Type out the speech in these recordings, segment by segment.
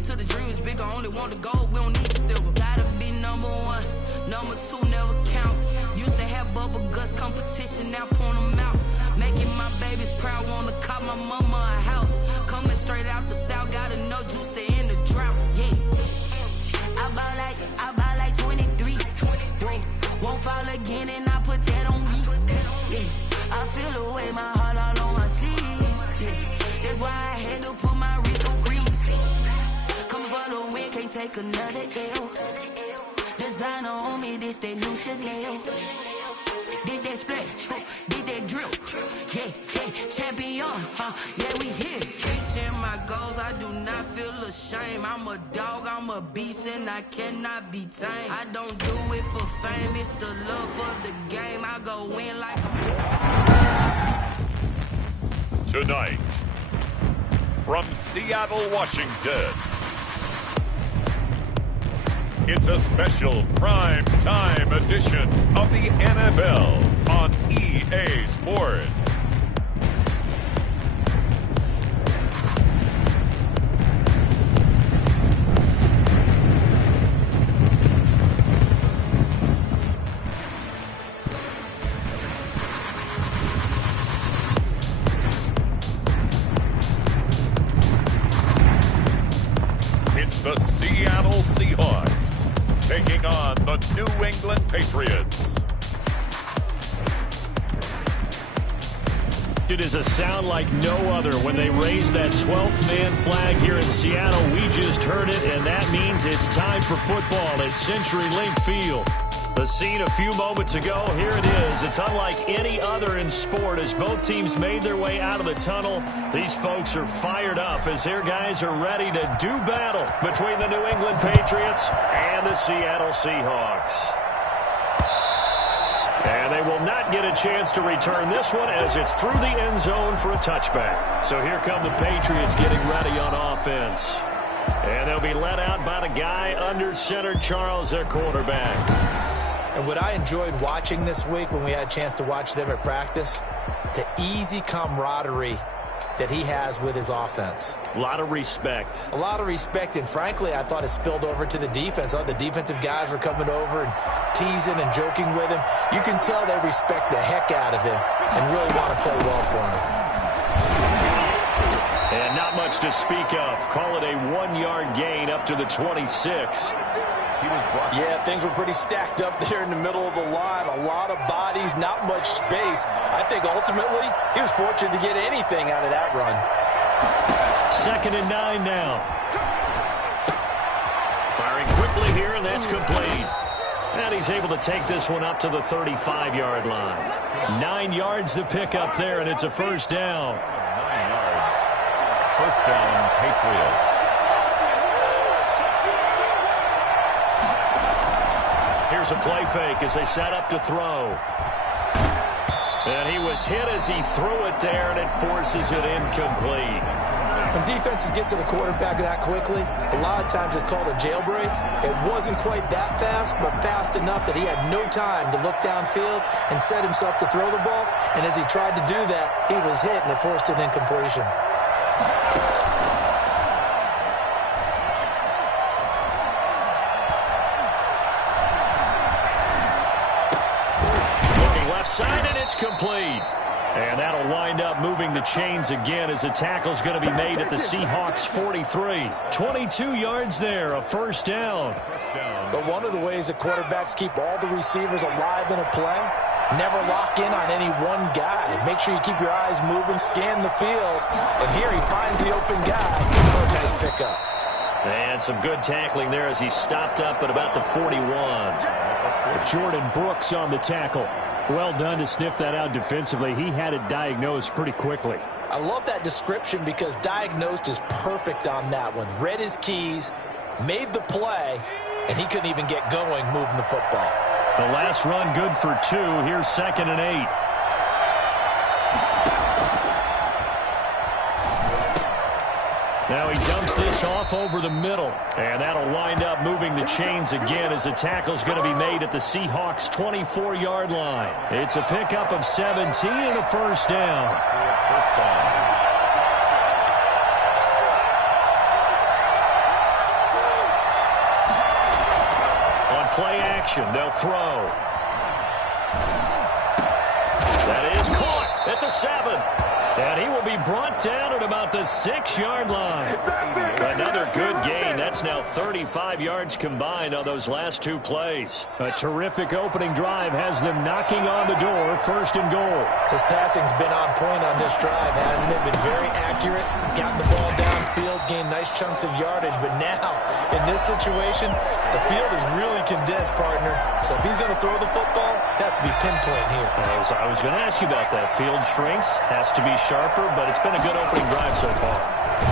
me to the dream is bigger. Only want the gold, we don't need the silver. Gotta be number one, number two never count. Used to have bubble guts competition, now point them out. Making my babies proud, wanna call my mama a house. Coming straight out the south, got enough juice to end the drought. Yeah, I bought like 23. Won't fall again, and I put that on me. Yeah, I feel the way, my heart all on my sleeve. Yeah, that's why I had to put my wrist on freeze. Coming for the win, can't take another L. Designer on me, this that new Chanel. Did that splash, did that drill. Yeah, champion, yeah, we here. Reaching my goals, I do not feel ashamed. I'm a dog, I'm a beast, and I cannot be tamed. I don't do it for fame, it's the love for the game. I go win like Tonight, from Seattle, Washington, it's a special prime time edition of the NFL on EA Sports. It's the Seattle Seahawks taking on the New England Patriots. It is a sound like no other when they raise that 12th man flag here in Seattle. We just heard it, and that means it's time for football at CenturyLink Field. The scene a few moments ago, here it is. It's unlike any other in sport as both teams made their way out of the tunnel. These folks are fired up as their guys are ready to do battle between the New England Patriots and the Seattle Seahawks. And they will not get a chance to return this one as it's through the end zone for a touchback. So here come the Patriots getting ready on offense. And they'll be led out by the guy under center, Charles, their quarterback. And what I enjoyed watching this week when we had a chance to watch them at practice, the easy camaraderie that he has with his offense. A lot of respect. A lot of respect, and frankly, I thought it spilled over to the defense. All the defensive guys were coming over and teasing and joking with him. You can tell they respect the heck out of him and really want to play well for him. And not much to speak of. Call it a 1-yard gain up to the 26. Yeah, things were pretty stacked up there in the middle of the line. A lot of bodies, not much space. I think ultimately he was fortunate to get anything out of that run. 2nd and 9 now. Firing quickly here, and that's complete. And he's able to take this one up to the 35-yard line. 9 yards to pick up there, and it's a first down. 9 yards. First down, Patriots. Here's a play fake as they set up to throw. And he was hit as he threw it there, and it forces it incomplete. When defenses get to the quarterback that quickly, a lot of times it's called a jailbreak. It wasn't quite that fast, but fast enough that he had no time to look downfield and set himself to throw the ball. And as he tried to do that, he was hit, and it forced an incompletion. Side, and it's complete. And that'll wind up moving the chains again as the tackle's going to be made at the Seahawks 43. 22 yards there, a first down. But one of the ways that quarterbacks keep all the receivers alive in a play, never lock in on any one guy. Make sure you keep your eyes moving, scan the field. And here he finds the open guy. Nice pickup. And some good tackling there as he stopped up at about the 41. Jordan Brooks on the tackle. Well done to sniff that out defensively. He had it diagnosed pretty quickly. I love that description because diagnosed is perfect on that one. Read his keys, made the play, and he couldn't even get going moving the football. The last run good for 2. Here's 2nd and 8. Now he dumps this off over the middle. And that'll wind up moving the chains again as the tackle's going to be made at the Seahawks 24-yard line. It's a pickup of 17 and a first down. play action. They'll throw. That is caught at the 7. And he will be brought down at about the 6-yard line. Another good gain. That's now 35 yards combined on those last 2 plays. A terrific opening drive has them knocking on the door. 1st and goal. His passing's been on point on this drive, hasn't it? Been very accurate. Gotten the ball downfield, gained nice chunks of yardage. But now, in this situation, the field is really condensed, partner. So if he's going to throw the football, that has to be pinpoint here. I was going to ask you about that. Field shrinks. Has to be sharper, but it's been a good opening drive so far.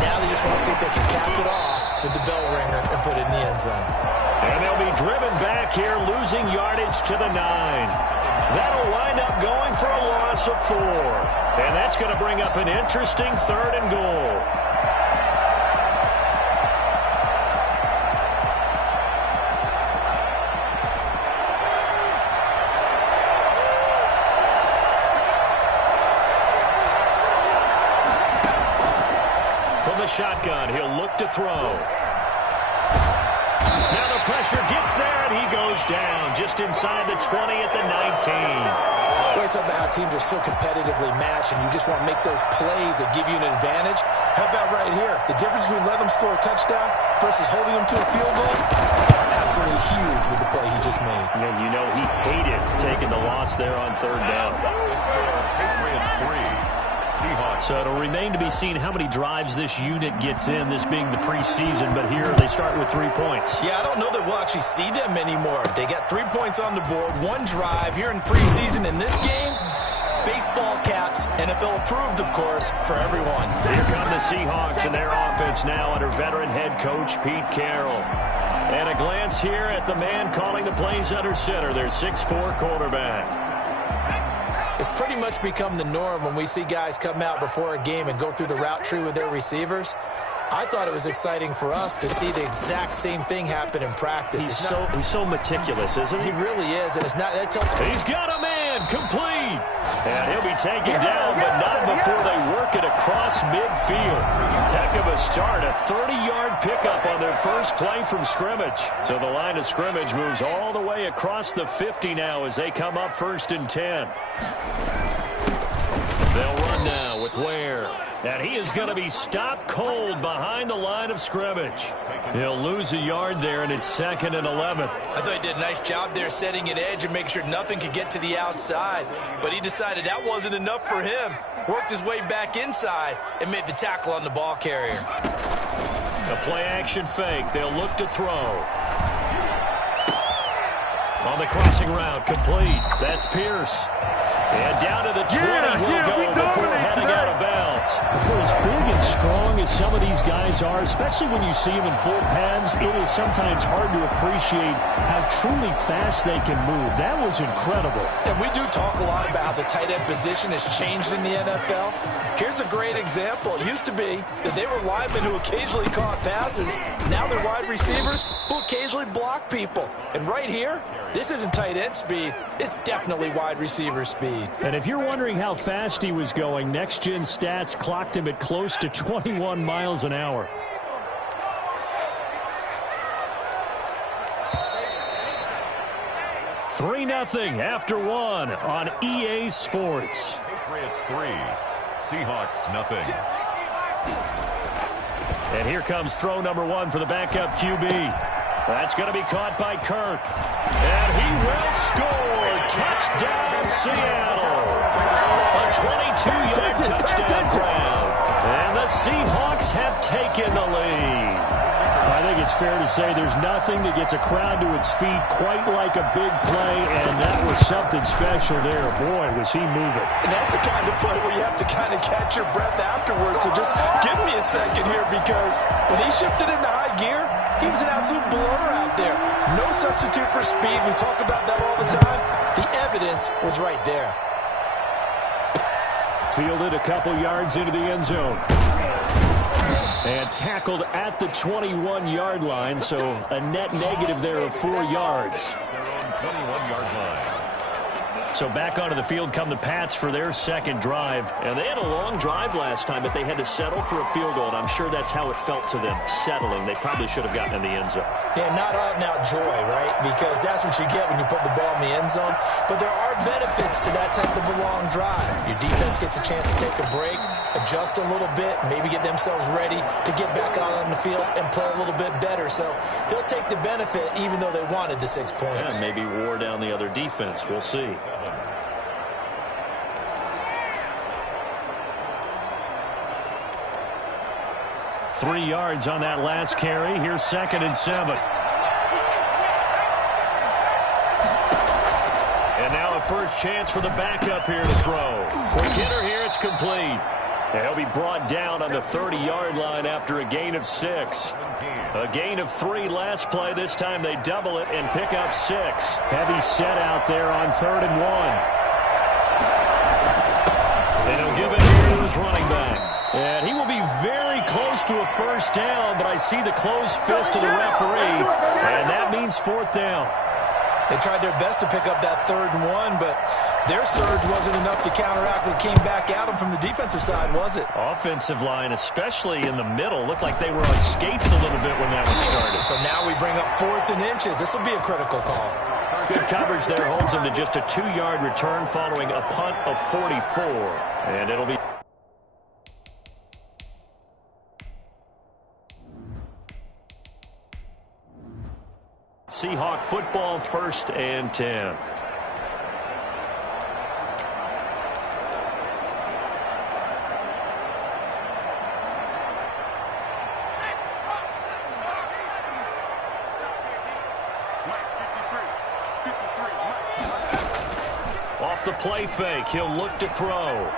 Now they just want to see if they can cap it off with the bell ringer and put it in the end zone. And they'll be driven back here, losing yardage to the 9. That'll wind up going for a loss of 4. And that's going to bring up an interesting 3rd and goal. Shotgun. He'll look to throw. Now the pressure gets there, and he goes down just inside the 20 at the 19. Well, it's about how teams are so competitively matched, and you just want to make those plays that give you an advantage. How about right here? The difference between letting them score a touchdown versus holding them to a field goal, that's absolutely huge with the play he just made. And you know he hated taking the loss there on 3rd down. Patriots 3. Seahawks. So it'll remain to be seen how many drives this unit gets in, this being the preseason, but here they start with 3 points. Yeah, I don't know that we'll actually see them anymore. They got 3 points on the board, 1 drive here in preseason. In this game, baseball caps, NFL approved, of course, for everyone. Here come the Seahawks and their offense now under veteran head coach Pete Carroll. And a glance here at the man calling the plays under center, their 6'4" quarterback. It's pretty much become the norm when we see guys come out before a game and go through the route tree with their receivers. I thought it was exciting for us to see the exact same thing happen in practice. He's so meticulous, isn't he? He really is, and it's not. He's got a man complete, and he'll be taken down, but not before they work it across midfield. Heck of a start, a 30-yard pickup on their first play from scrimmage. So the line of scrimmage moves all the way across the 50 now as they come up 1st and 10. They'll run now with Ware. And he is going to be stopped cold behind the line of scrimmage. He'll lose a yard there, and it's 2nd and 11. I thought he did a nice job there setting an edge and making sure nothing could get to the outside. But he decided that wasn't enough for him. Worked his way back inside and made the tackle on the ball carrier. A play-action fake. They'll look to throw. On the crossing route, complete. That's Pierce. And down to the 20 he'll go before heading out of bounds. For as big and strong as some of these guys are, especially when you see them in full pads, it is sometimes hard to appreciate how truly fast they can move. That was incredible. And we do talk a lot about how the tight end position has changed in the NFL. Here's a great example. It used to be that they were linemen who occasionally caught passes. Now they're wide receivers who occasionally block people. And right here, this isn't tight end speed. It's definitely wide receiver speed. And if you're wondering how fast he was going, Next Gen Stats clocked him at close to 21 miles an hour. Three 3-0 after 1 on EA Sports. Patriots 3, Seahawks 0. And here comes throw number 1 for the backup QB. That's going to be caught by Kirk. And he will score. Touchdown, Seattle. A 22-yard touchdown grab. And the Seahawks have taken the lead. I think it's fair to say there's nothing that gets a crowd to its feet quite like a big play, and that was something special there. Boy, was he moving. And that's the kind of play where you have to kind of catch your breath afterwards. So just give me a second here, because when he shifted into high gear, he was an absolute blur out there. No substitute for speed. We talk about that all the time. The evidence was right there. Fielded a couple yards into the end zone. And tackled at the 21-yard line, so a net negative there of 4 yards. Their own 21-yard line. So back onto the field come the Pats for their second drive. And they had a long drive last time, but they had to settle for a field goal. And I'm sure that's how it felt to them, settling. They probably should have gotten in the end zone. Yeah, not out and out joy, right? Because that's what you get when you put the ball in the end zone. But there are benefits to that type of a long drive. Your defense gets a chance to take a break, adjust a little bit, maybe get themselves ready to get back out on the field and play a little bit better. So they'll take the benefit even though they wanted the 6 points. Yeah, maybe wore down the other defense. We'll see. Three yards on that last carry. Here's 2nd and 7. And now a first chance for the backup here to throw. Quick hitter here. It's complete. And he'll be brought down on the 30-yard line after a gain of 6. A gain of 3 last play. This time they double it and pick up 6. Heavy set out there on 3rd and 1. They don't give it here to his running back. And he will be very close to a first down, but I see the closed fist of the referee, and that means 4th down. They tried their best to pick up that 3rd and 1, but their surge wasn't enough to counteract what came back at them from the defensive side, was it? Offensive line, especially in the middle, looked like they were on skates a little bit when that one started. So now we bring up 4th and inches. This will be a critical call. Good coverage there holds him to just a 2-yard return following a punt of 44. And it'll be Seahawk football, 1st and 10. Off the play fake, he'll look to throw.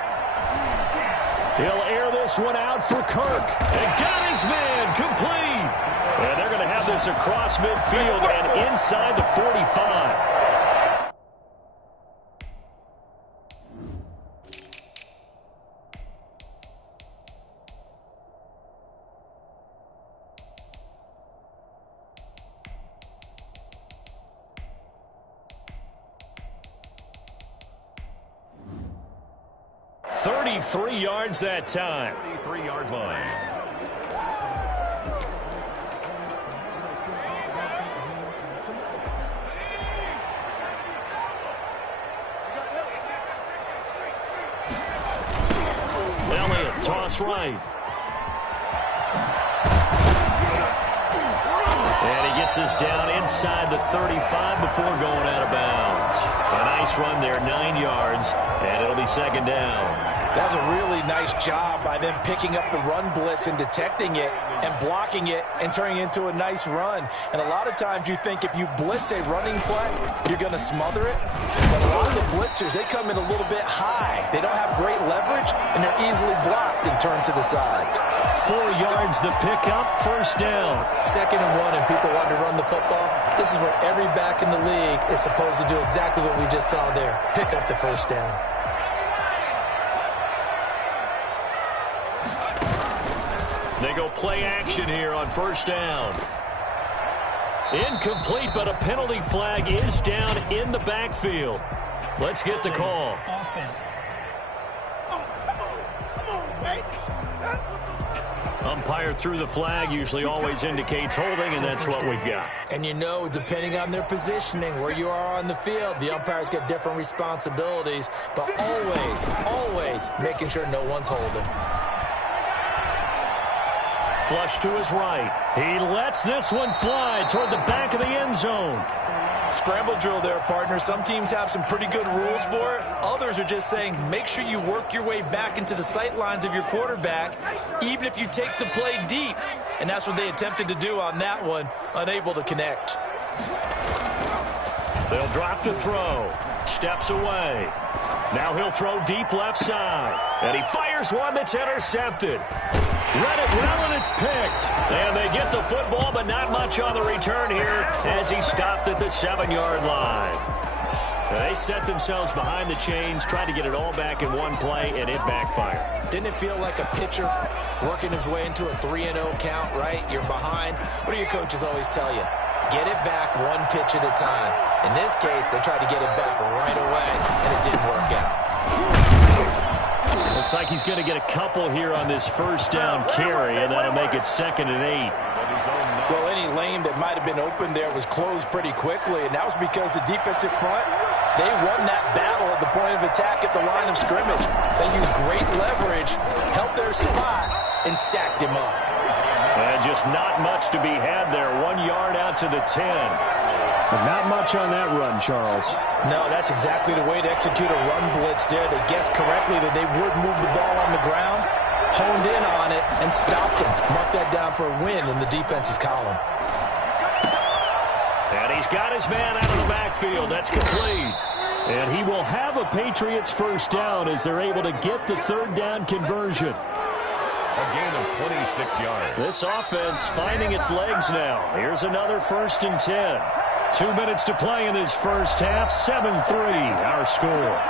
He'll air this one out for Kirk. And got his man complete. And they're going to have this across midfield and inside the 45. Three yards that time. 3-yard line. Elliott, toss right. And he gets us down inside the 35 before going out of bounds. A nice run there, 9 yards, and it'll be 2nd down. That's a really nice job by them picking up the run blitz and detecting it and blocking it and turning it into a nice run. And a lot of times you think if you blitz a running play, you're going to smother it. But a lot of the blitzers, they come in a little bit high. They don't have great leverage, and they're easily blocked and turned to the side. 4 yards the pickup, 1st down. 2nd and 1, and people want to run the football. This is where every back in the league is supposed to do exactly what we just saw there. Pick up the 1st down. They go play action here on 1st down. Incomplete, but a penalty flag is down in the backfield. Let's get the call. Offense. Umpire threw the flag, usually always indicates holding, and that's what we've got. And you know, depending on their positioning, where you are on the field, the umpires get different responsibilities, but always making sure no one's holding. Flush to his right. He lets this one fly toward the back of the end zone. Scramble drill there, partner. Some teams have some pretty good rules for it. Others are just saying make sure you work your way back into the sight lines of your quarterback, even if you take the play deep. And that's what they attempted to do on that one, unable to connect. They'll drop to throw. Steps away. Now he'll throw deep left side. And he fires one that's intercepted. Read it well, and it's picked. And they get the football, but not much on the return here as he stopped at the 7-yard line. They set themselves behind the chains, tried to get it all back in one play, and it backfired. Didn't it feel like a pitcher working his way into a 3-0 count, right? You're behind. What do your coaches always tell you? get it back one pitch at a time. In this case, they tried to get it back right away, and it didn't work out. Looks like he's going to get a couple here on this first down carry, and that'll make it 2nd and 8. Well, any lane that might have been open there was closed pretty quickly, and that was because the defensive front, they won that battle at the point of attack at the line of scrimmage. They used great leverage, held their spot, and stacked him up. And just not much to be had there. 1 yard out to the 10. But not much on that run, Charles. No, that's exactly the way to execute a run blitz there. They guessed correctly that they would move the ball on the ground, honed in on it, and stopped him. Mark that down for a win in the defense's column. And he's got his man out of the backfield. That's complete. And he will have a Patriots first down as they're able to get the 3rd down conversion. A gain of 26 yards. This offense finding its legs now. Here's another 1st and 10. 2 minutes to play in this first half. 7-3 our score.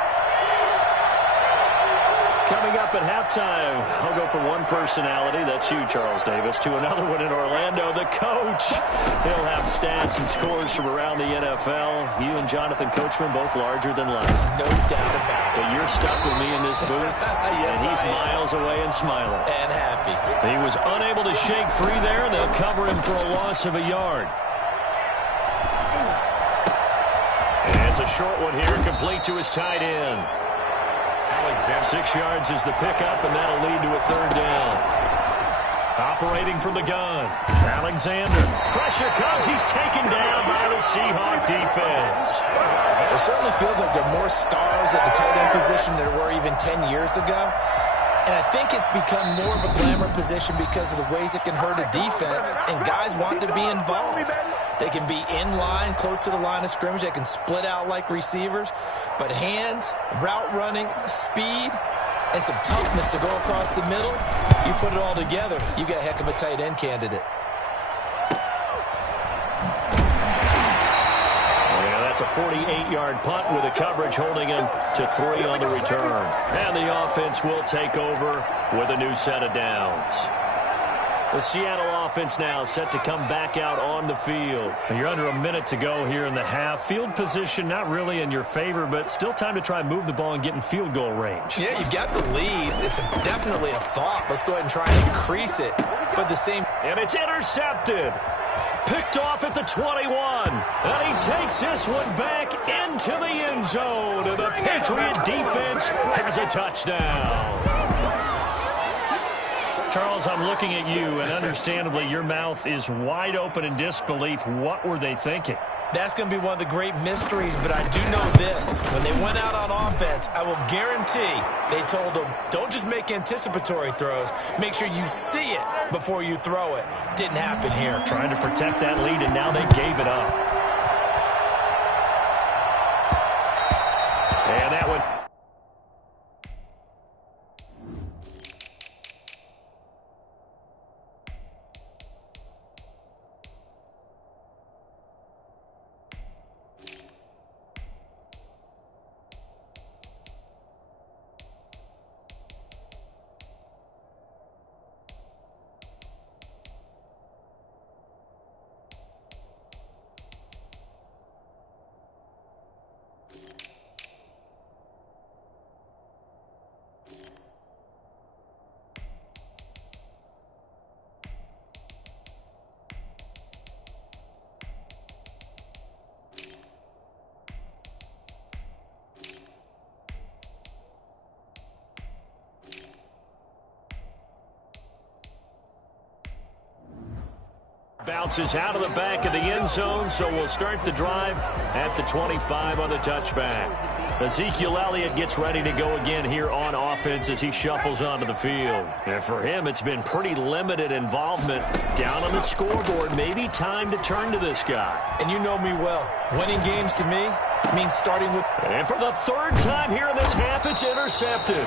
Coming up at halftime, I'll go from one personality, that's you, Charles Davis, to another one in Orlando, the coach. He'll have stats and scores from around the NFL. You and Jonathan Coachman, both larger than life. No doubt about it. But you're stuck with me in this booth, Yes, and he's miles away and smiling. And happy. He was unable to shake free there, and they'll cover him for a loss of a yard. And it's a short one here, complete to his tight end. 6 yards is the pickup, and that'll lead to a 3rd down. Operating from the gun, Alexander. Pressure comes. He's taken down by the Seahawk defense. It certainly feels like there are more stars at the tight end position than there were even 10 years ago. And I think it's become more of a glamour position because of the ways it can hurt a defense, and guys want to be involved. They can be in line, close to the line of scrimmage. They can split out like receivers. But hands, route running, speed, and some toughness to go across the middle, you put it all together, you got a heck of a tight end candidate. That's a 48-yard punt with the coverage holding him to 3 on the return. And the offense will take over with a new set of downs. The Seattle offense now set to come back out on the field. You're under a minute to go here in the half. Field position not really in your favor, but still time to try and move the ball and get in field goal range. Yeah, you've got the lead. It's definitely a thought. Let's go ahead and try and increase it. But the same... And it's intercepted. Picked off at the 21. And he takes this one back into the end zone. And the Patriot defense has a touchdown. Charles, I'm looking at you, and understandably, your mouth is wide open in disbelief. What were they thinking? That's going to be one of the great mysteries, but I do know this. When they went out on offense, I will guarantee they told them, don't just make anticipatory throws. Make sure you see it before you throw it. Didn't happen here. Trying to protect that lead, and now they gave it up. And that one... Bounces out of the back of the end zone, so we'll start the drive at the 25 on the touchback. Ezekiel Elliott gets ready to go again here on offense as he shuffles onto the field. And for him, it's been pretty limited involvement down on the scoreboard. Maybe time to turn to this guy. And you know me well. Winning games to me means starting with... And for the 3rd time here in this half, it's intercepted.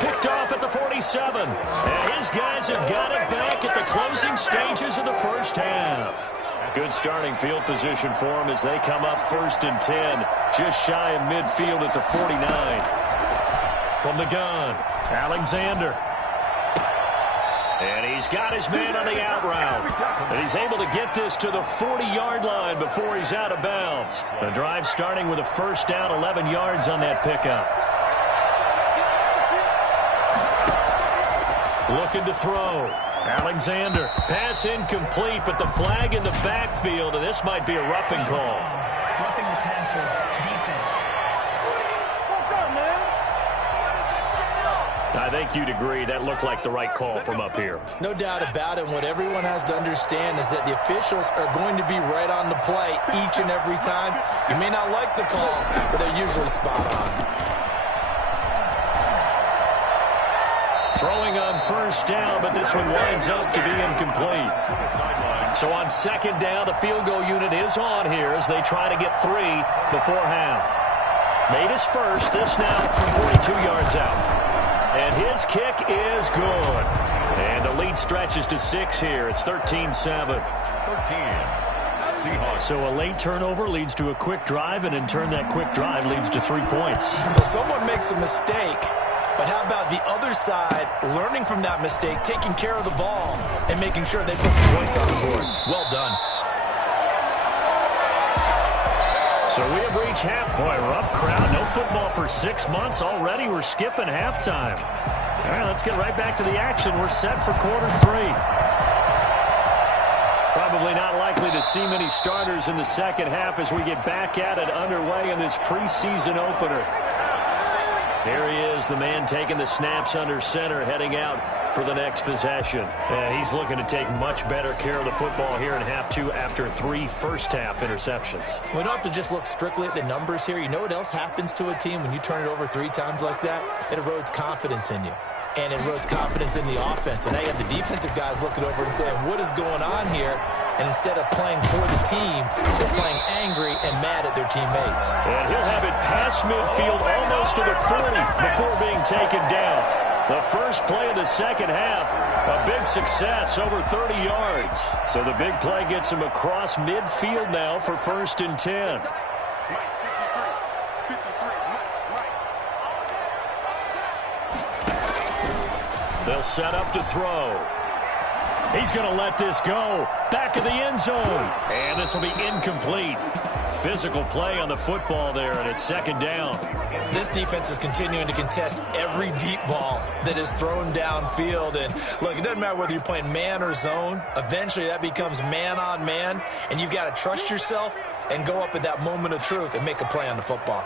Picked off at the 47. And his guys have got it back at the closing stages of the first half. Good starting field position for them as they come up 1st and 10. Just shy of midfield at the 49. From the gun, Alexander. And he's got his man on the out route. And he's able to get this to the 40-yard line before he's out of bounds. The drive starting with a first down, 11 yards on that pickup. Looking to throw. Alexander. Pass incomplete, but the flag in the backfield, and this might be a roughing call. Roughing the passer, defense. I think you'd agree that looked like the right call from up here. No doubt about it. What everyone has to understand is that the officials are going to be right on the play each and every time. You may not like the call, but they're usually spot on. Throwing on first down, but this one winds up to be incomplete. So on second down, the field goal unit is on here as they try to get 3 before half. Made his first, this now from 42 yards out. And his kick is good. And the lead stretches to 6 here. It's 13-7. So a late turnover leads to a quick drive, and in turn that quick drive leads to 3 points. So someone makes a mistake, but how about the other side learning from that mistake, taking care of the ball, and making sure they put some points on the board? Well done. So we have reached half. Boy, rough crowd. No football for 6 months already. We're skipping halftime. All right, let's get right back to the action. We're set for quarter 3. Probably not likely to see many starters in the second half as we get back at it underway in this preseason opener. Here he is, the man taking the snaps under center, heading out for the next possession. He's looking to take much better care of the football here in half 2 after 3 first-half interceptions. We don't have to just look strictly at the numbers here. You know what else happens to a team when you turn it over 3 times like that? It erodes confidence in you. And it erodes confidence in the offense. And now you have the defensive guys looking over and saying, what is going on here? And instead of playing for the team, they're playing angry and mad at their teammates. And he'll have it past midfield almost to the 40 before being taken down. The first play of the second half, a big success, over 30 yards. So the big play gets him across midfield now for 1st and 10. They'll set up to throw. He's going to let this go. Back of the end zone. And this will be incomplete. Physical play on the football there, and it's 2nd down. This defense is continuing to contest every deep ball that is thrown downfield. And, look, it doesn't matter whether you're playing man or zone. Eventually, that becomes man-on-man, and you've got to trust yourself and go up at that moment of truth and make a play on the football.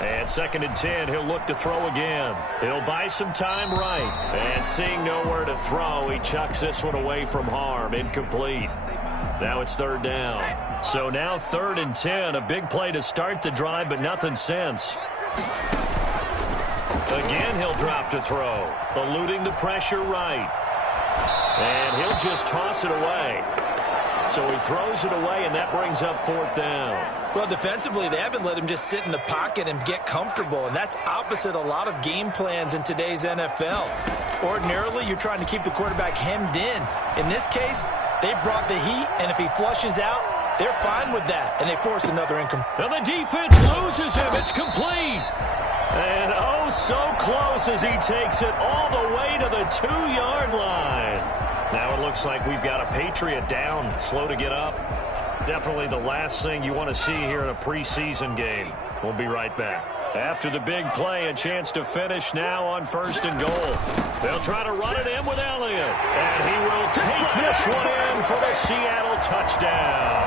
And 2nd and 10, he'll look to throw again. He'll buy some time right. And seeing nowhere to throw, he chucks this one away from harm. Incomplete. Now it's 3rd down. So now 3rd and 10, a big play to start the drive, but nothing since. Again, he'll drop to throw. Eluding the pressure right. And he'll just toss it away. So he throws it away, and that brings up 4th down. Well, defensively, they haven't let him just sit in the pocket and get comfortable, and that's opposite a lot of game plans in today's NFL. Ordinarily, you're trying to keep the quarterback hemmed in. In this case, they brought the heat, and if he flushes out, they're fine with that, and they force another income. And the defense loses him. It's complete. And oh, so close as he takes it all the way to the 2-yard line. Now it looks like we've got a Patriot down, slow to get up. Definitely the last thing you want to see here in a preseason game. We'll be right back. After the big play, a chance to finish now on 1st and goal. They'll try to run it in with Elliott. And he will take this one in for the Seattle touchdown.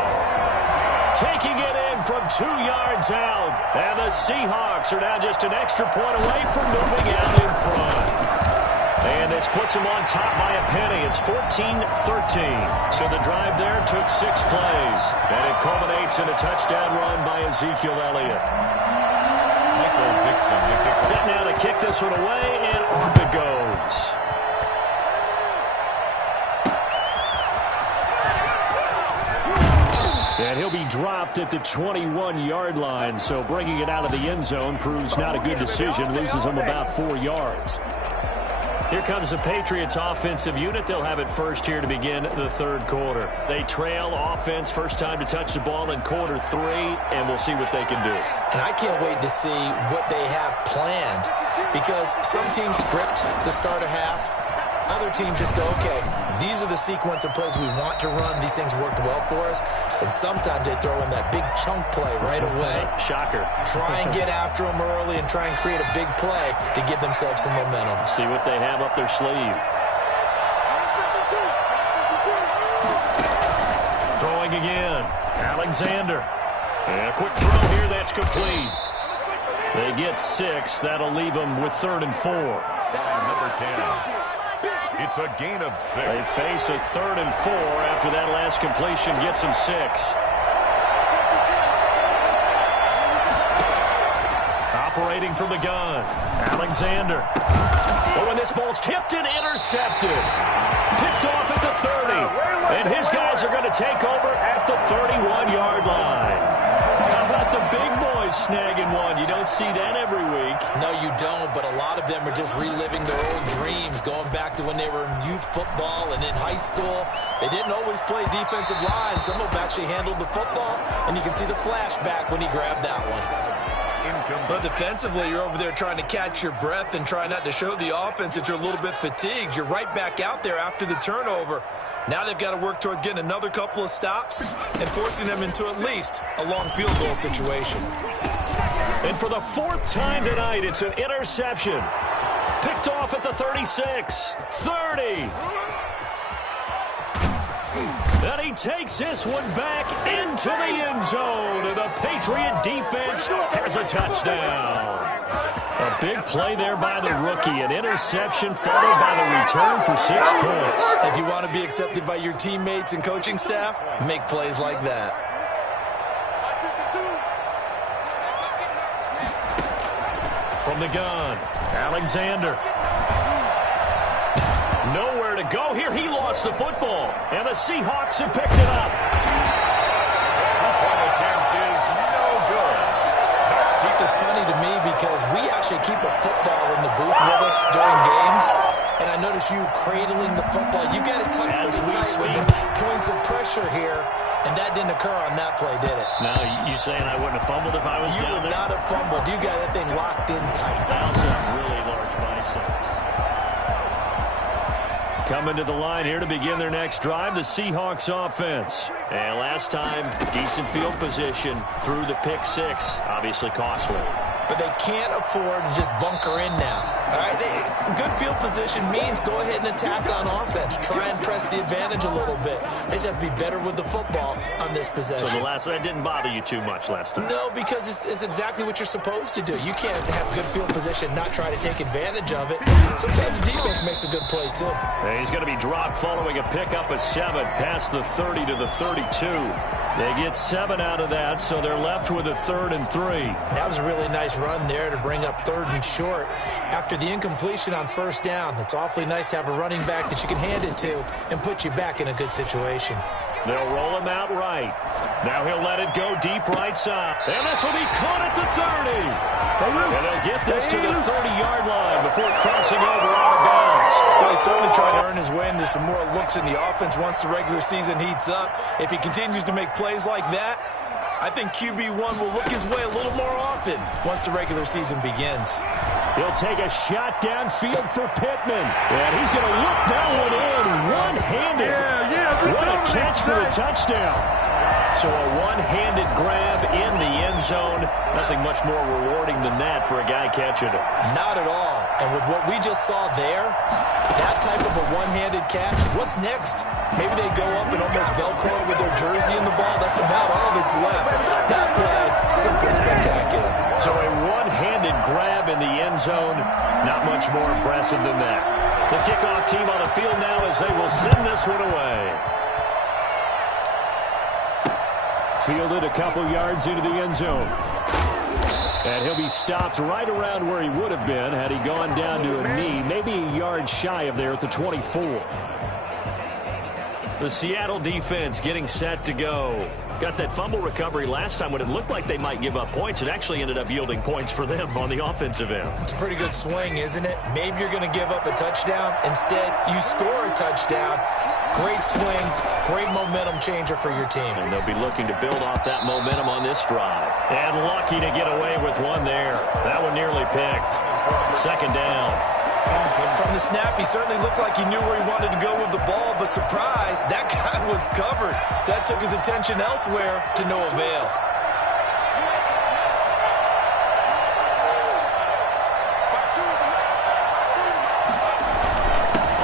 Taking it in from 2 yards out. And the Seahawks are now just an extra point away from moving out in front. And this puts them on top by a penny. It's 14-13. So the drive there took 6 plays. And it culminates in a touchdown run by Ezekiel Elliott. Set now to kick this one away, and off it goes. And he'll be dropped at the 21-yard line. So bringing it out of the end zone proves not a good decision. Loses him about 4 yards. Here comes the Patriots offensive unit. They'll have it first here to begin the third quarter. They trail offense, first time to touch the ball in quarter 3, and we'll see what they can do. And I can't wait to see what they have planned, because some teams script to start a half. Other teams just go, okay, these are the sequence of plays we want to run. These things worked well for us. And sometimes they throw in that big chunk play right away. Shocker. Try and get after them early and try and create a big play to give themselves some momentum. See what they have up their sleeve. Throwing again. Alexander. And a quick throw here. That's complete. They get 6. That'll leave them with 3rd and 4. Number 10. It's a gain of 6. They face a 3rd and 4 after that last completion gets them 6. Operating from the gun, Alexander. Oh, and this ball's tipped and intercepted. Picked off at the 30. And his guys are going to take over at the 31-yard line. How about the big boys snagging one? You don't see that every week. No, you don't, but a lot of them are just reliving their old dreams, going back to when they were in youth football and in high school. They didn't always play defensive line. Some of them actually handled the football, and you can see the flashback when he grabbed that one. But defensively, you're over there trying to catch your breath and try not to show the offense that you're a little bit fatigued. You're right back out there after the turnover. Now they've got to work towards getting another couple of stops and forcing them into at least a long field goal situation. And for the 4th time tonight, it's an interception. Picked off at the 36, 30. And he takes this one back into the end zone. And the Patriot defense has a touchdown. A big play there by the rookie. An interception followed by the return for 6 points. If you want to be accepted by your teammates and coaching staff, make plays like that. From the gun, Alexander. Nowhere to go here. He lost the football. And the Seahawks have picked it up. It's funny to me because we actually keep a football in the booth with us during games, and I notice you cradling the football. You got it tucked pretty tight with the points of pressure here, and that didn't occur on that play, did it? Now, you saying I wouldn't have fumbled if I was You down would there? not have fumbled. You got that thing locked in tight. I also have really large biceps. Coming to the line here to begin their next drive, the Seahawks offense. And last time, decent field position through the pick 6. Obviously costly. But they can't afford to just bunker in now. All right, good field position means go ahead and attack on offense. Try and press the advantage a little bit. They just have to be better with the football on this possession. So that didn't bother you too much last time? No, because it's exactly what you're supposed to do. You can't have good field position, not try to take advantage of it. Sometimes the defense makes a good play, too. And he's going to be dropped following a pickup of 7 past the 30 to the 32. They get 7 out of that, so they're left with a 3rd and 3. That was a really nice run there to bring up 3rd and short. After the incompletion on 1st down, it's awfully nice to have a running back that you can hand it to and put you back in a good situation. They'll roll him out right. Now he'll let it go deep right side. And this will be caught at the 30. And they'll get this to the 30-yard line before crossing over out of bounds. Well, he's certainly trying to earn his way into some more looks in the offense once the regular season heats up. If he continues to make plays like that, I think QB1 will look his way a little more often once the regular season begins. He'll take a shot downfield for Pittman. And he's going to look that one in one-handed. What a catch for the touchdown. So a one-handed grab in the end zone. Nothing much more rewarding than that for a guy catching it. Not at all. And with what we just saw there, that type of a one-handed catch, what's next? Maybe they go up and almost Velcro with their jersey in the ball. That's about all that's left. That play, simply spectacular. So a one-handed grab in the end zone. Not much more impressive than that. The kickoff team on the field now as they will send this one away. Fielded a couple yards into the end zone. And he'll be stopped right around where he would have been had he gone down to a knee, maybe a yard shy of there at the 24. The Seattle defense getting set to go. Got that fumble recovery last time when it looked like they might give up points. It actually ended up yielding points for them on the offensive end. It's a pretty good swing, isn't it? Maybe you're going to give up a touchdown. Instead, you score a touchdown. Great swing, great momentum changer for your team. And they'll be looking to build off that momentum on this drive. And lucky to get away with one there. That one nearly picked. Second down. From the snap, he certainly looked like he knew where he wanted to go with the ball, but surprise, that guy was covered. So that took his attention elsewhere to no avail.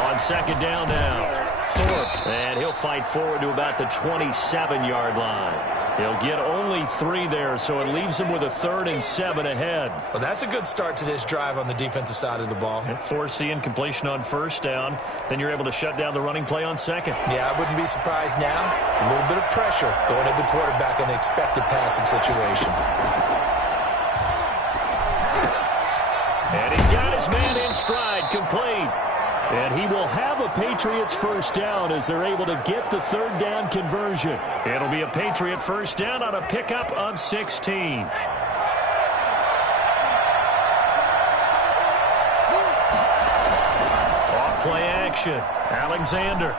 On second down now, Thorpe. And he'll fight forward to about the 27-yard line. He'll get only 3 there, so it leaves him with a 3rd and 7 ahead. Well, that's a good start to this drive on the defensive side of the ball. Force the incompletion on first down. Then you're able to shut down the running play on second. Yeah, I wouldn't be surprised now. A little bit of pressure going at the quarterback in the expected passing situation. And he's got his man in stride, complete. And he will have a Patriots first down as they're able to get the 3rd down conversion. It'll be a Patriot first down on a pickup of 16. Off play action. Alexander.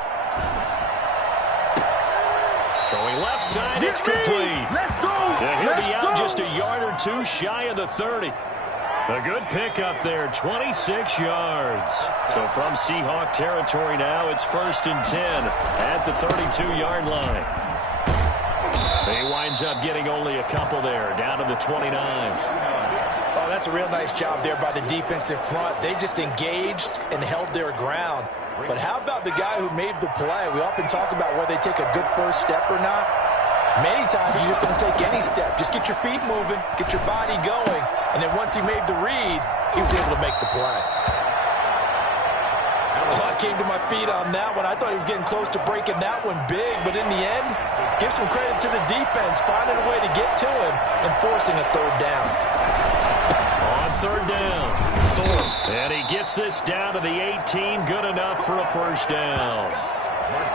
Throwing left side, it's complete. Let's go. Yeah, he'll be out just a yard or 2 shy of the 30. A good pickup there, 26 yards. So from Seahawk territory now, it's 1st and 10 at the 32-yard line. He winds up getting only a couple there, down to the 29. Oh, that's a real nice job there by the defensive front. They just engaged and held their ground. But how about the guy who made the play? We often talk about whether they take a good first step or not. Many times you just don't take any step. Just get your feet moving, get your body going. And then once he made the read, he was able to make the play. Oh, I came to my feet on that one. I thought he was getting close to breaking that one big. But in the end, give some credit to the defense, finding a way to get to him and forcing a 3rd down. On 3rd down, Thorpe. And he gets this down to the 18. Good enough for a first down.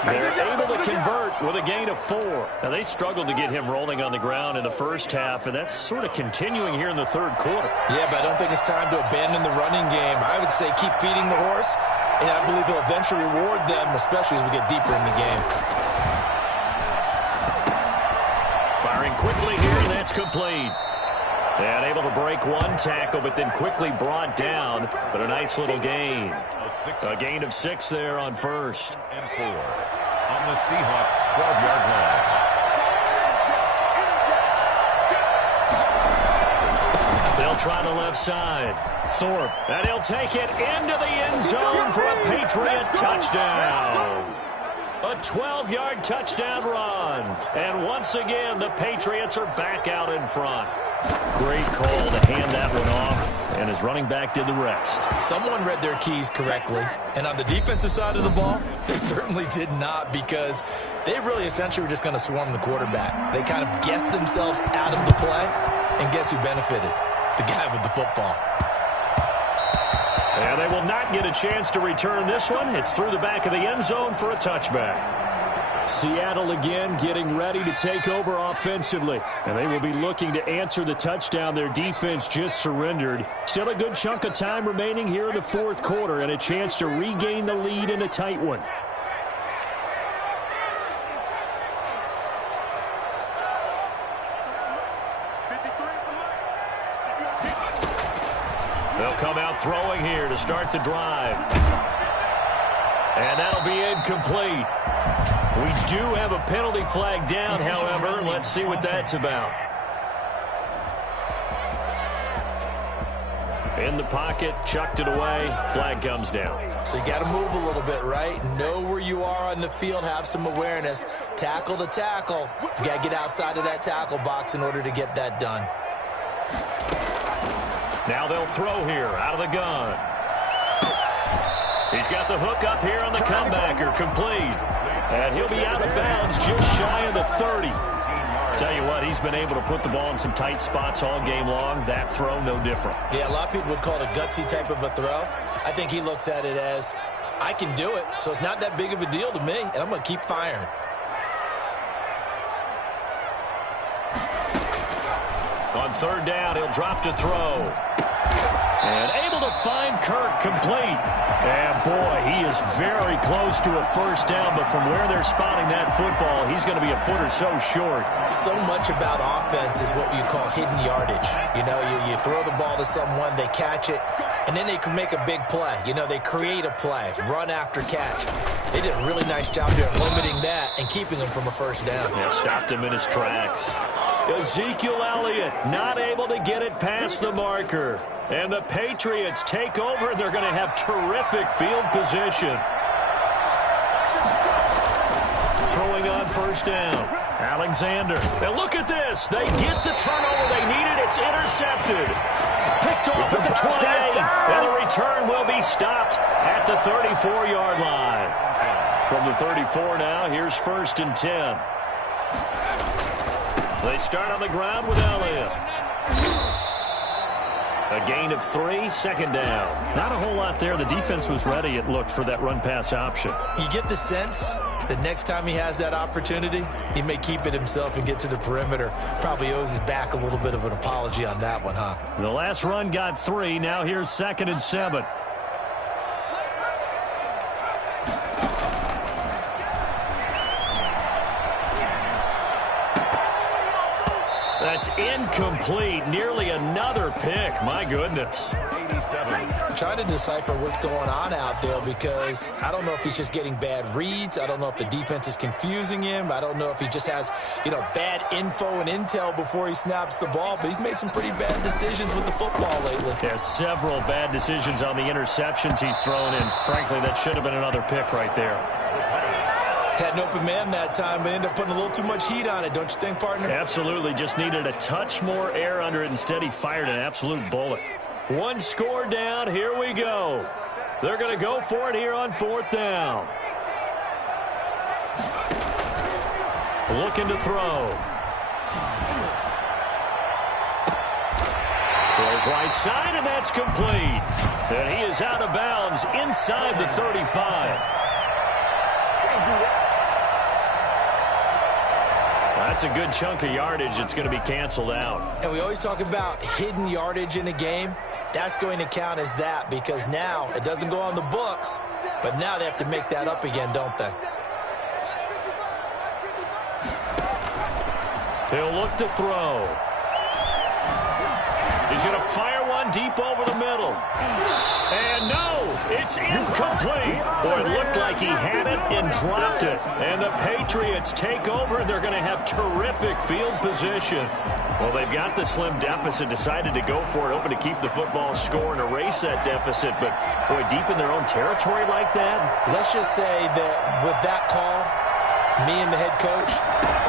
They're able to convert with a gain of 4. Now, they struggled to get him rolling on the ground in the first half, and that's sort of continuing here in the 3rd quarter. Yeah, but I don't think it's time to abandon the running game. I would say keep feeding the horse, and I believe he'll eventually reward them, especially as we get deeper in the game. Firing quickly here, and that's complete. And able to break one tackle, but then quickly brought down. But a nice little gain. A gain of 6 there on 1st and 4 on the Seahawks 12-yard line. They'll try the left side. Thorpe. And he'll take it into the end zone for a Patriot touchdown. A 12-yard touchdown run. And once again, the Patriots are back out in front. Great call to hand that one off, and his running back did the rest. Someone read their keys correctly, and on the defensive side of the ball, they certainly did not, because they really essentially were just going to swarm the quarterback. They kind of guessed themselves out of the play, and guess who benefited? The guy with the football. And they will not get a chance to return this one. It's through the back of the end zone for a touchback. Seattle again getting ready to take over offensively. And they will be looking to answer the touchdown their defense just surrendered. Still a good chunk of time remaining here in the 4th quarter and a chance to regain the lead in a tight one. They'll come out throwing here to start the drive. And that'll be incomplete. We do have a penalty flag down, however. Let's see what that's about. In the pocket, chucked it away, flag comes down. So you got to move a little bit, right? Know where you are on the field, have some awareness. Tackle to tackle. You got to get outside of that tackle box in order to get that done. Now they'll throw here out of the gun. He's got the hook up here on the comebacker, complete. And he'll be out of bounds just shy of the 30. Tell you what, he's been able to put the ball in some tight spots all game long. That throw, no different. Yeah, a lot of people would call it a gutsy type of a throw. I think he looks at it as, I can do it, so it's not that big of a deal to me, and I'm going to keep firing. On third down, he'll drop to throw. And able to find Kirk complete. And boy, he is very close to a first down, but from where they're spotting that football, he's going to be a foot or so short. So much about offense is what you call hidden yardage. You know, you throw the ball to someone, they catch it, and then they can make a big play. You know, they create a play, run after catch. They did a really nice job here of limiting that and keeping him from a first down. Yeah, stopped him in his tracks. Ezekiel Elliott not able to get it past the marker. And the Patriots take over, and they're going to have terrific field position. Throwing on first down. Alexander. And look at this. They get the turnover they needed. It's intercepted. Picked off at the 28. And the return will be stopped at the 34-yard line. From the 34 now, here's 1st and 10. They start on the ground with Elliott. A gain of 3, second down. Not a whole lot there. The defense was ready, it looked, for that run-pass option. You get the sense that next time he has that opportunity, he may keep it himself and get to the perimeter. Probably owes his back a little bit of an apology on that one, huh? The last run got 3. Now here's 2nd and 7. That's incomplete. Nearly another pick. My goodness. I'm trying to decipher what's going on out there because I don't know if he's just getting bad reads. I don't know if the defense is confusing him. I don't know if he just has, bad info and intel before he snaps the ball. But he's made some pretty bad decisions with the football lately. Yeah, several bad decisions on the interceptions he's thrown in. Frankly, that should have been another pick right there. Had an open man that time, but ended up putting a little too much heat on it, don't you think, partner? Absolutely. Just needed a touch more air under it. Instead, he fired an absolute bullet. One score down. Here we go. They're going to go for it here on 4th down. Looking to throw. Throws right side, and that's complete. And he is out of bounds inside the 35. That's a good chunk of yardage. It's going to be canceled out. And we always talk about hidden yardage in a game. That's going to count as that because now it doesn't go on the books, but now they have to make that up again, don't they? He'll look to throw. He's going to fire one deep over the middle. And no, it's incomplete. Boy, it looked like he had it and dropped it. And the Patriots take over, and they're going to have terrific field position. Well, they've got the slim deficit, decided to go for it, hoping to keep the football score and erase that deficit. But, boy, deep in their own territory like that. Let's just say that with that call, me and the head coach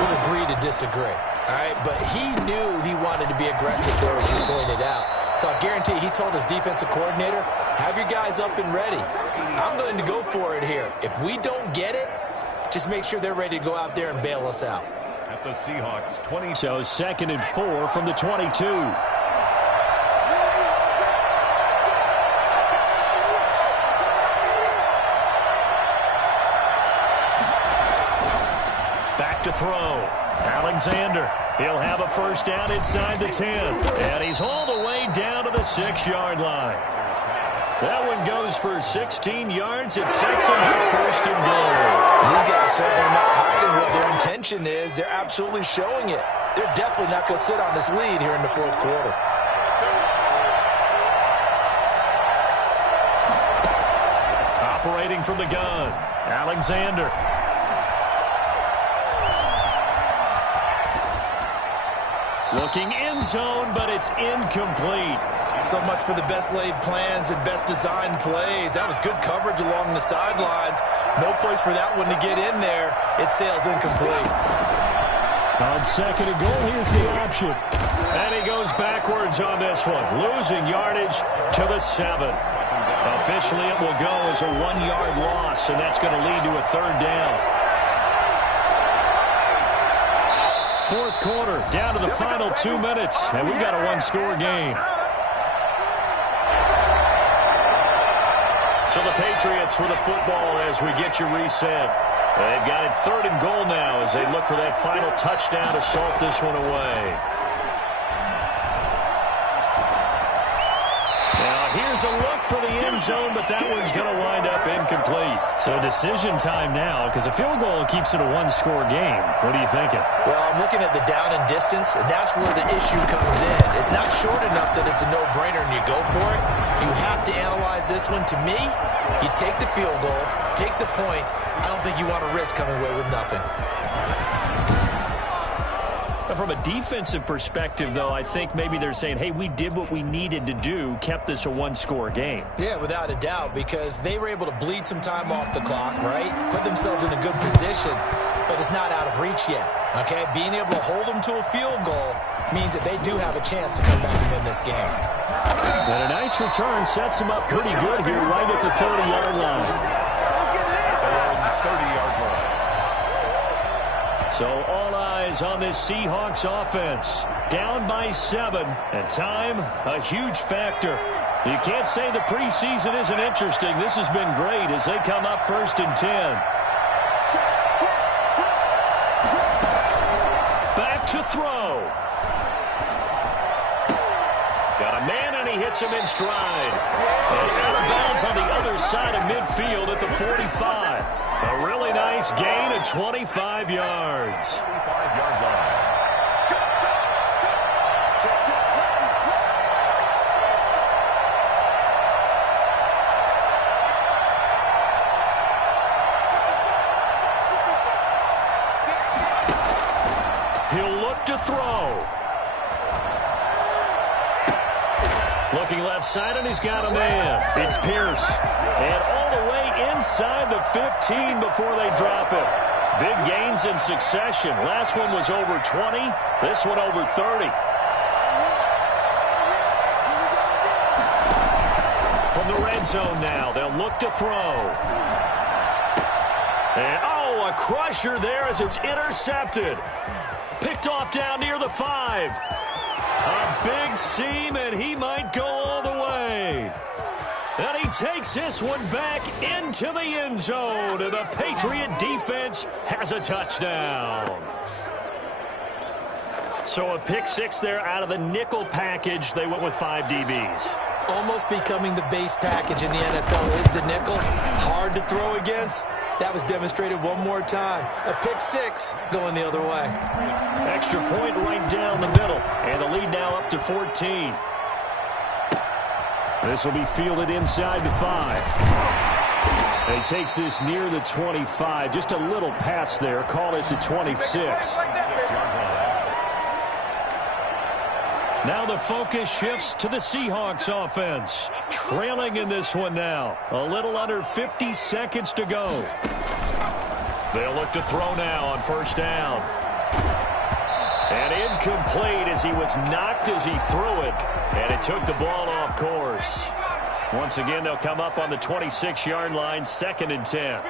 will agree to disagree. All right, but he knew he wanted to be aggressive there, as you pointed out. So I guarantee he told his defensive coordinator, have your guys up and ready. I'm going to go for it here. If we don't get it, just make sure they're ready to go out there and bail us out. At the Seahawks 20. So 2nd and 4 from the 22. Back to throw. Alexander. He'll have a first down inside the 10. And he's all the way down to the 6-yard line. That one goes for 16 yards. It sets him up 1st and goal. These guys certainly are not hiding what their intention is. They're absolutely showing it. They're definitely not going to sit on this lead here in the 4th quarter. Operating from the gun. Alexander. Looking end zone, but it's incomplete. So much for the best laid plans and best designed plays. That was good coverage along the sidelines. No place for that one to get in there. It sails incomplete. On 2nd and goal, here's the option. And he goes backwards on this one, losing yardage to the 7. Officially, it will go as a 1-yard loss, and that's going to lead to a 3rd down. 4th quarter, down to the final 2 minutes, and we've got a 1-score game. So the Patriots with the football as we get you reset. They've got it 3rd and goal. now as they look for that final touchdown to salt this one away. Here's a look for the end zone, but that one's going to wind up incomplete. So decision time now, because a field goal keeps it a one-score game. What are you thinking? Well, I'm looking at the down and distance, and that's where the issue comes in. It's not short enough that it's a no-brainer and you go for it. You have to analyze this one. To me, you take the field goal, take the points. I don't think you want to risk coming away with nothing. From a defensive perspective, though, I think maybe they're saying, hey, we did what we needed to do, kept this a one-score game. Yeah, without a doubt, because they were able to bleed some time off the clock, right? Put themselves in a good position, but it's not out of reach yet, okay? Being able to hold them to a field goal means that they do have a chance to come back and win this game. And a nice return sets them up pretty good here right at the 30-yard line. 30-yard line. So all eyes on this Seahawks offense. Down by 7, and time, a huge factor. You can't say the preseason isn't interesting. This has been great as they come up 1st and 10. Back to throw. Got a man, and he hits him in stride. And out of bounds on the other side of midfield at the 45. A really nice gain of 25 yards. 25-yard line. He'll look to throw. Looking left side, and he's got a man. It's Pierce. And all the way inside the 15 before they drop it. Big gains in succession. Last one was over 20. This one over 30. From the red zone now, they'll look to throw. And, oh, a crusher there as it's intercepted. Picked off down near the 5. A big seam, and he might go all the way. And he takes this one back into the end zone, and the Patriot defense has a touchdown. So a pick 6 there out of the nickel package. They went with 5 DBs. Almost becoming the base package in the NFL is the nickel. Hard to throw against. That was demonstrated one more time. A pick 6 going the other way. Extra point right down the middle. And the lead now up to 14. This will be fielded inside the 5. And he takes this near the 25. Just a little pass there. Call it the 26. Now the focus shifts to the Seahawks offense. Trailing in this one now. A little under 50 seconds to go. They'll look to throw now on 1st down. And incomplete as he was knocked as he threw it. And it took the ball off course. Once again, they'll come up on the 26-yard line, 2nd and 10.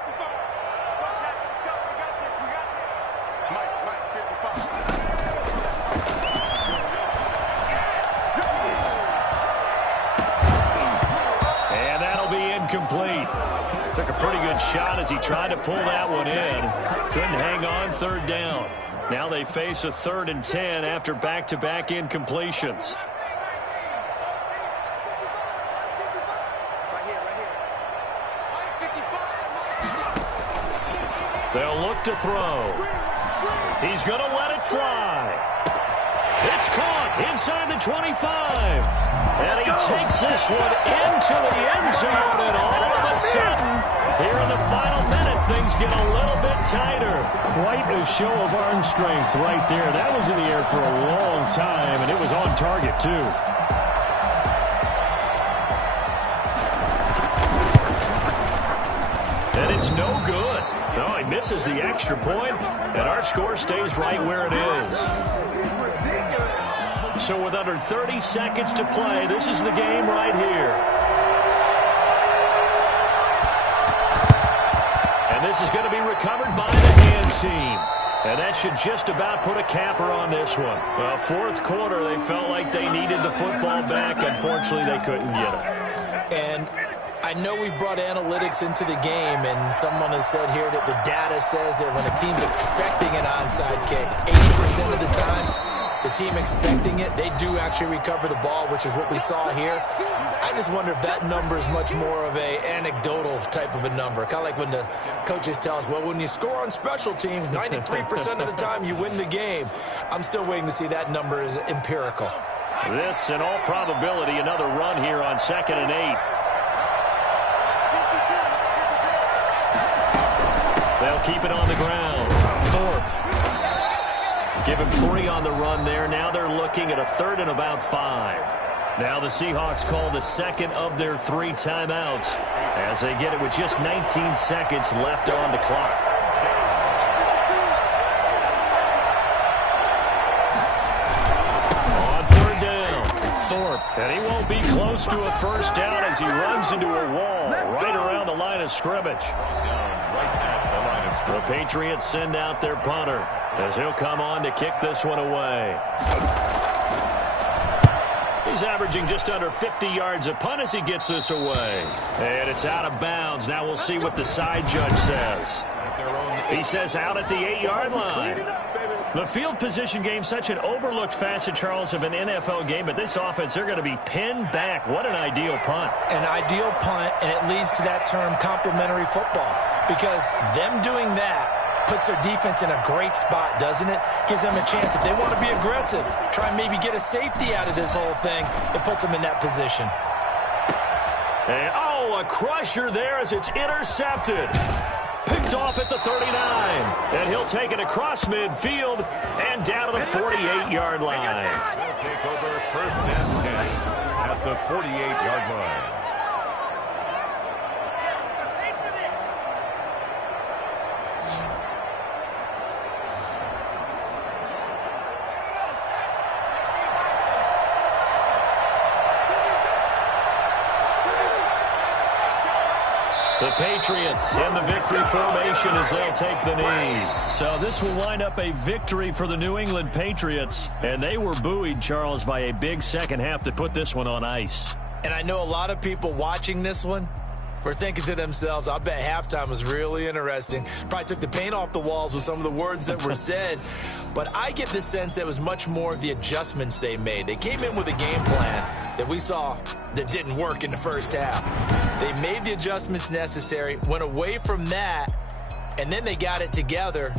Complete. Took a pretty good shot as he tried to pull that one in. Couldn't hang on, 3rd down. Now they face a 3rd and 10 after back-to-back incompletions. They'll look to throw. He's going to let it fly. It's caught inside the 25. And he takes this one into the end zone. And all of a sudden, here in the final minute, things get a little bit tighter. Quite a show of arm strength right there. That was in the air for a long time, and it was on target, too. And it's no good. No, he misses the extra point, and our score stays right where it is. So with under 30 seconds to play, this is the game right here. And this is going to be recovered by the hands team. And that should just about put a capper on this one. Well, 4th quarter, they felt like they needed the football back. Unfortunately, they couldn't get it. And I know we brought analytics into the game, and someone has said here that the data says that when a team's expecting an onside kick, 80% of the time, the team expecting it, they do actually recover the ball, which is what we saw here. I just wonder if that number is much more of a anecdotal type of a number. Kind of like when the coaches tell us, well, when you score on special teams, 93% of the time you win the game. I'm still waiting to see that number is empirical. This, in all probability, another run here on 2nd and 8. They'll keep it on the ground. Thorpe. Give him 3 on the run there. Now they're looking at a 3rd and about 5. Now the Seahawks call the second of their 3 timeouts as they get it with just 19 seconds left on the clock. On 3rd down, Thorpe. And he won't be close to a first down as he runs into a wall right around the line of scrimmage. The Patriots send out their punter as he'll come on to kick this one away. He's averaging just under 50 yards a punt as he gets this away. And it's out of bounds. Now we'll see what the side judge says. He says out at the 8-yard line. The field position game, such an overlooked facet, Charles, of an NFL game. But this offense, they're going to be pinned back. What an ideal punt. An ideal punt, and it leads to that term complementary football. Because them doing that puts their defense in a great spot, doesn't it? Gives them a chance. If they want to be aggressive, try and maybe get a safety out of this whole thing, it puts them in that position. And, a crusher there as it's intercepted. Picked off at the 39. And he'll take it across midfield and down to the 48-yard line. They'll take over 1st and 10 at the 48-yard line. The Patriots in the victory formation as they'll take the knee. So this will wind up a victory for the New England Patriots. And they were buoyed, Charles, by a big second half that put this one on ice. And I know a lot of people watching this one were thinking to themselves, I bet halftime was really interesting. Probably took the paint off the walls with some of the words that were said. But I get the sense that it was much more of the adjustments they made. They came in with a game plan that we saw that didn't work in the first half. They made the adjustments necessary, went away from that, and then they got it together